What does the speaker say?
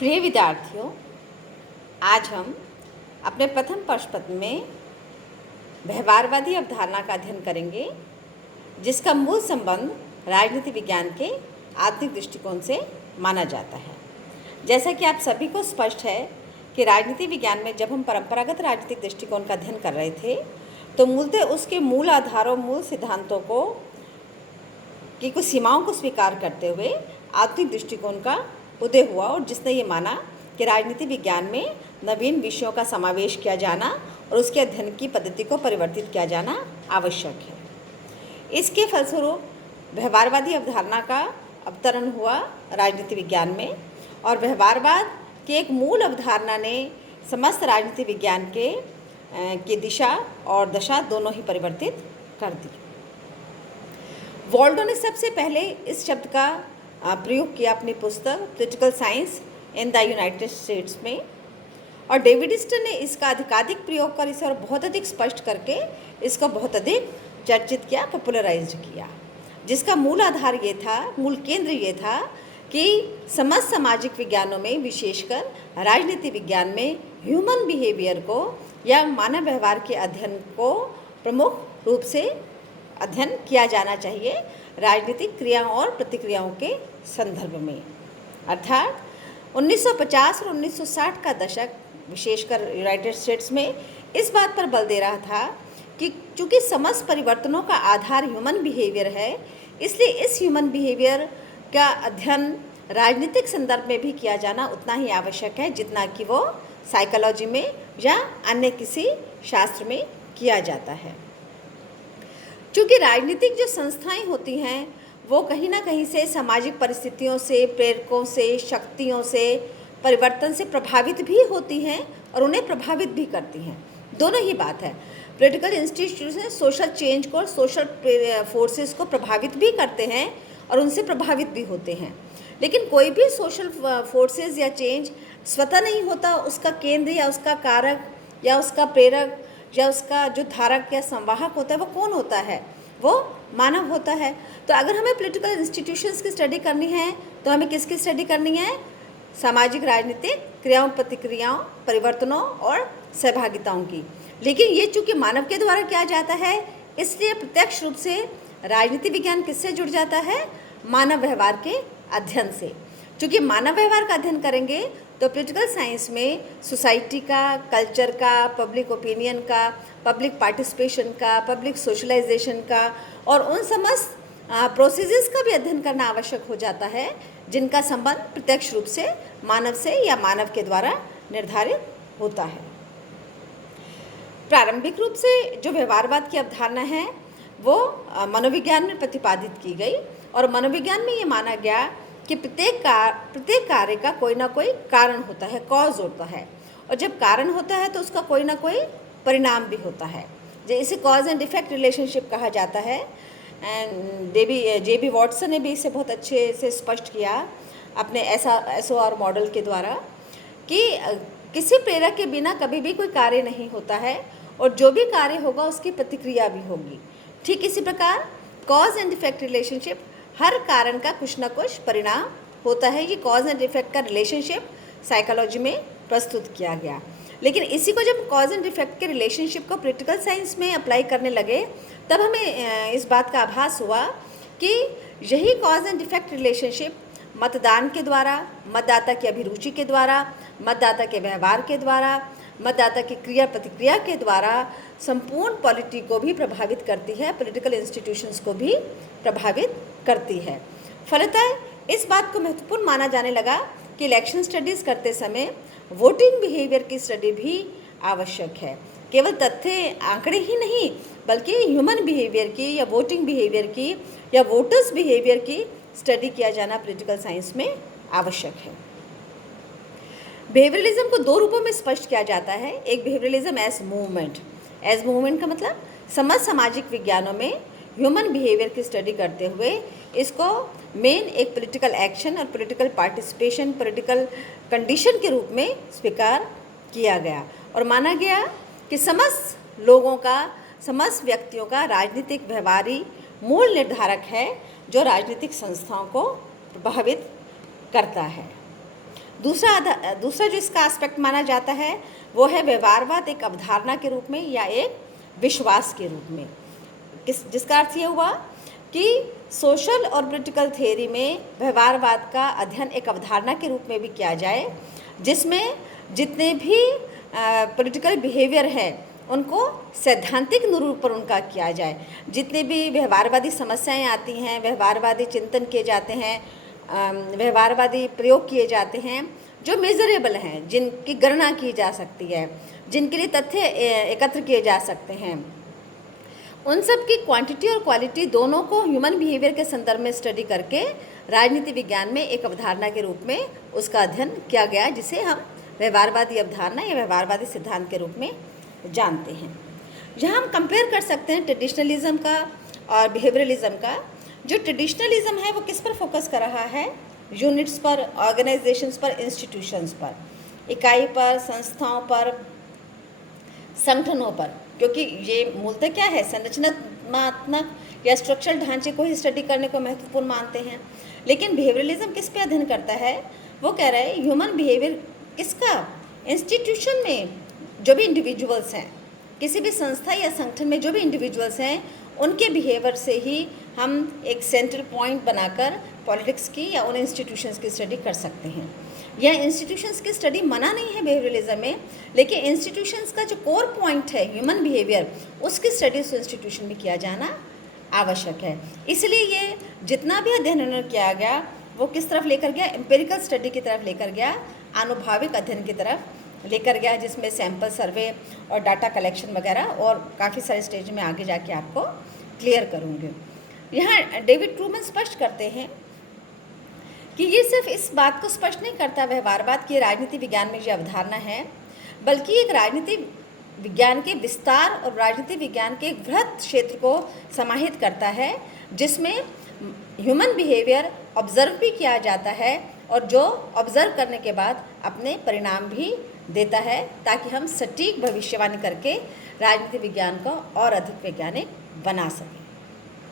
प्रिय विद्यार्थियों, आज हम अपने प्रथम प्रश्न में व्यवहारवादी अवधारणा का अध्ययन करेंगे, जिसका मूल संबंध राजनीति विज्ञान के आधुनिक दृष्टिकोण से माना जाता है। जैसा कि आप सभी को स्पष्ट है कि राजनीति विज्ञान में जब हम परंपरागत राजनीतिक दृष्टिकोण का अध्ययन कर रहे थे, तो मूलतः उसके मूल आधारों, मूल सिद्धांतों को की कुछ सीमाओं को स्वीकार करते हुए आधुनिक दृष्टिकोण का उदय हुआ, और जिसने ये माना कि राजनीति विज्ञान में नवीन विषयों का समावेश किया जाना और उसके अध्ययन की पद्धति को परिवर्तित किया जाना आवश्यक है। इसके फलस्वरूप व्यवहारवादी अवधारणा का अवतरण हुआ राजनीति विज्ञान में, और व्यवहारवाद की एक मूल अवधारणा ने समस्त राजनीति विज्ञान की दिशा और दशा दोनों ही परिवर्तित कर दी। वॉल्डो ने सबसे पहले इस शब्द का प्रयोग किया अपनी पुस्तक political science in the United states में, और डेविड स्टन ने इसका अधिकाधिक प्रयोग कर इसे और बहुत अधिक स्पष्ट करके इसको बहुत अधिक चर्चित किया, पॉपुलराइज्ड किया, जिसका मूल आधार ये था, मूल केंद्र ये था कि समस्त सामाजिक विज्ञानों में, विशेषकर राजनीति विज्ञान में ह्यूमन बिहेवियर को या मानव व्यवहार के अध्ययन को प्रमुख रूप से अध्ययन किया जाना चाहिए राजनीतिक क्रियाओं और प्रतिक्रियाओं के संदर्भ में। अर्थात 1950 और 1960 का दशक विशेषकर यूनाइटेड स्टेट्स में इस बात पर बल दे रहा था कि चूँकि समस्त परिवर्तनों का आधार ह्यूमन बिहेवियर है, इसलिए इस ह्यूमन बिहेवियर का अध्ययन राजनीतिक संदर्भ में भी किया जाना उतना ही आवश्यक है जितना कि वो साइकोलॉजी में या अन्य किसी शास्त्र में किया जाता है। चूँकि राजनीतिक जो संस्थाएं होती हैं वो कहीं ना कहीं से सामाजिक परिस्थितियों से, प्रेरकों से, शक्तियों से, परिवर्तन से प्रभावित भी होती हैं और उन्हें प्रभावित भी करती हैं। दोनों ही बात है। पॉलिटिकल इंस्टीट्यूशन सोशल चेंज को, सोशल फोर्सेस को प्रभावित भी करते हैं और उनसे प्रभावित भी होते हैं, लेकिन कोई भी सोशल फोर्सेस या चेंज स्वतः नहीं होता। उसका केंद्र या उसका कारक या उसका प्रेरक या उसका जो धारक या संवाहक होता है वो कौन होता है? वो मानव होता है। तो अगर हमें पॉलिटिकल इंस्टीट्यूशंस की स्टडी करनी है तो हमें किसकी स्टडी करनी है? सामाजिक राजनीतिक क्रियाओं, प्रतिक्रियाओं, परिवर्तनों और सहभागिताओं की। लेकिन ये चूँकि मानव के द्वारा किया जाता है, इसलिए प्रत्यक्ष रूप से राजनीति विज्ञान किससे जुड़ जाता है? मानव व्यवहार के अध्ययन से। चूँकि मानव व्यवहार का अध्ययन करेंगे तो पॉलिटिकल साइंस में सोसाइटी का, कल्चर का, पब्लिक ओपिनियन का, पब्लिक पार्टिसिपेशन का, पब्लिक सोशलाइजेशन का और उन समस्त प्रोसेसेस का भी अध्ययन करना आवश्यक हो जाता है, जिनका संबंध प्रत्यक्ष रूप से मानव से या मानव के द्वारा निर्धारित होता है। प्रारंभिक रूप से जो व्यवहारवाद की अवधारणा है वो मनोविज्ञान में प्रतिपादित की गई, और मनोविज्ञान में ये माना गया कि प्रत्येक कार्य का कोई ना कोई कारण होता है, कॉज होता है, और जब कारण होता है तो उसका कोई ना कोई परिणाम भी होता है। इसे कॉज एंड इफेक्ट रिलेशनशिप कहा जाता है। एंड जे बी वॉटसन ने भी इसे बहुत अच्छे से स्पष्ट किया अपने SOR मॉडल के द्वारा कि किसी प्रेरक के बिना कभी भी कोई कार्य नहीं होता है, और जो भी कार्य होगा उसकी प्रतिक्रिया भी होगी। ठीक इसी प्रकार कॉज एंड इफेक्ट रिलेशनशिप, हर कारण का कुछ ना कुछ परिणाम होता है। ये कॉज एंड इफेक्ट का रिलेशनशिप साइकोलॉजी में प्रस्तुत किया गया। लेकिन इसी को जब कॉज एंड इफेक्ट के रिलेशनशिप को पॉलिटिकल साइंस में अप्लाई करने लगे, तब हमें इस बात का आभास हुआ कि यही कॉज एंड इफेक्ट रिलेशनशिप मतदान के द्वारा, मतदाता की अभिरुचि के द्वारा, मतदाता के व्यवहार के द्वारा, मतदाता की क्रिया प्रतिक्रिया के द्वारा संपूर्ण पॉलिटी को भी प्रभावित करती है, पॉलिटिकल इंस्टीट्यूशंस को भी प्रभावित करती है। फलतः इस बात को महत्वपूर्ण माना जाने लगा कि इलेक्शन स्टडीज़ करते समय वोटिंग बिहेवियर की स्टडी भी आवश्यक है। केवल तथ्य आंकड़े ही नहीं, बल्कि ह्यूमन बिहेवियर की या वोटिंग बिहेवियर की या वोटर्स बिहेवियर की स्टडी किया जाना पॉलिटिकल साइंस में आवश्यक है। बिहेवियरलिज्म को दो रूपों में स्पष्ट किया जाता है। एक behaviourism as movement. As movement का मतलब समस्त सामाजिक विज्ञानों में ह्यूमन बिहेवियर की स्टडी करते हुए इसको मेन एक पॉलिटिकल एक्शन और पॉलिटिकल पार्टिसिपेशन, पॉलिटिकल कंडीशन के रूप में स्वीकार किया गया, और माना गया कि समस्त लोगों का, समस्त व्यक्तियों का राजनीतिक व्यवहारी मूल निर्धारक है जो राजनीतिक संस्थाओं को प्रभावित करता है। दूसरा जो इसका एस्पेक्ट माना जाता है वो है व्यवहारवाद एक अवधारणा के रूप में या एक विश्वास के रूप में। जिसका अर्थ ये हुआ कि सोशल और पॉलिटिकल थ्योरी में व्यवहारवाद का अध्ययन एक अवधारणा के रूप में भी किया जाए, जिसमें जितने भी पॉलिटिकल बिहेवियर है उनको सैद्धांतिक निरूपण उनका किया जाए। जितने भी व्यवहारवादी समस्याएं आती हैं, व्यवहारवादी चिंतन किए जाते हैं, व्यवहारवादी प्रयोग किए जाते हैं जो मेजरेबल हैं, जिनकी गणना की जा सकती है, जिनके लिए तथ्य एकत्र किए जा सकते हैं, उन सब की क्वांटिटी और क्वालिटी दोनों को ह्यूमन बिहेवियर के संदर्भ में स्टडी करके राजनीति विज्ञान में एक अवधारणा के रूप में उसका अध्ययन किया गया, जिसे हम व्यवहारवादी अवधारणा या व्यवहारवादी सिद्धांत के रूप में जानते हैं। यहाँ हम कंपेयर कर सकते हैं ट्रेडिशनलिज्म का और बिहेवियरलिज्म का। जो ट्रेडिशनलिज्म है वो किस पर फोकस कर रहा है? यूनिट्स पर, ऑर्गेनाइजेशंस पर, इंस्टीट्यूशंस पर, इकाई पर, संस्थाओं पर, संगठनों पर, क्योंकि ये मूलतः क्या है, संरचनात्मक या स्ट्रक्चरल ढांचे को ही स्टडी करने को महत्वपूर्ण मानते हैं। लेकिन बिहेवियरलिज्म किस पे अध्ययन करता है? वो कह रहा है ह्यूमन बिहेवियर किसका, इंस्टीट्यूशन में जो भी इंडिविजुअल्स हैं, किसी भी संस्था या संगठन में जो भी इंडिविजुअल्स हैं, उनके बिहेवियर से ही हम एक सेंट्रल पॉइंट बनाकर पॉलिटिक्स की या उन इंस्टीट्यूशंस की स्टडी कर सकते हैं। यह इंस्टीट्यूशंस की स्टडी मना नहीं है बिहेवियरलिज्म में, लेकिन इंस्टीट्यूशंस का जो कोर पॉइंट है ह्यूमन बिहेवियर, उसकी स्टडी उस इंस्टीट्यूशन में किया जाना आवश्यक है। इसलिए ये जितना भी अध्ययन उन्होंने किया गया वो किस तरफ लेकर गया, एम्पेरिकल स्टडी की तरफ लेकर गया, आनुभाविक अध्ययन की तरफ लेकर गया, जिसमें सैंपल सर्वे और डाटा कलेक्शन वगैरह और काफ़ी सारे स्टेज में आगे जाके आपको क्लियर करूँगी। यहाँ डेविड ट्रूमन स्पष्ट करते हैं कि ये सिर्फ इस बात को स्पष्ट नहीं करता व्यवहारवाद की राजनीति विज्ञान में जो अवधारणा है, बल्कि एक राजनीति विज्ञान के विस्तार और राजनीति विज्ञान के एक बृहत क्षेत्र को समाहित करता है, जिसमें ह्यूमन बिहेवियर ऑब्जर्व भी किया जाता है और जो ऑब्जर्व करने के बाद अपने परिणाम भी देता है, ताकि हम सटीक भविष्यवाणी करके राजनीति विज्ञान को और अधिक वैज्ञानिक बना सकें।